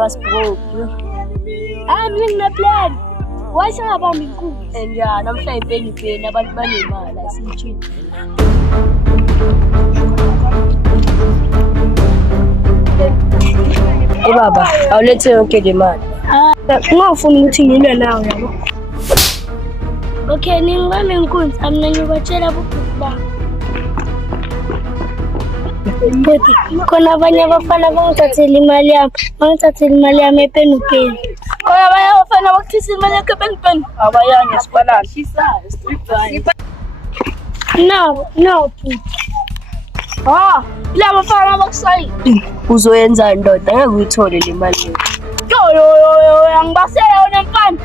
wasibhokhi. Mina ngine-plan. Why singabambi inkunzi? And namhla ipeni abantu banemali asiyitshini. Baba, awulethe yonke le mali. Ungafuni ukuthi ngilwe nawe yabo. Okay, ningibambe inkunzi, mina ngibatshela abobhuti bami. Bhuti, khona abanye abafana bangithathela imali yami epenupeni. Khona abanye abafana bakuthisile imali yakho epenupeni. Abayanga esibalala. No, bhuti. Laba bafana bakusayi. Uzoyenza ndoda ngeke uyithole le mali. Angibasele yona mfana.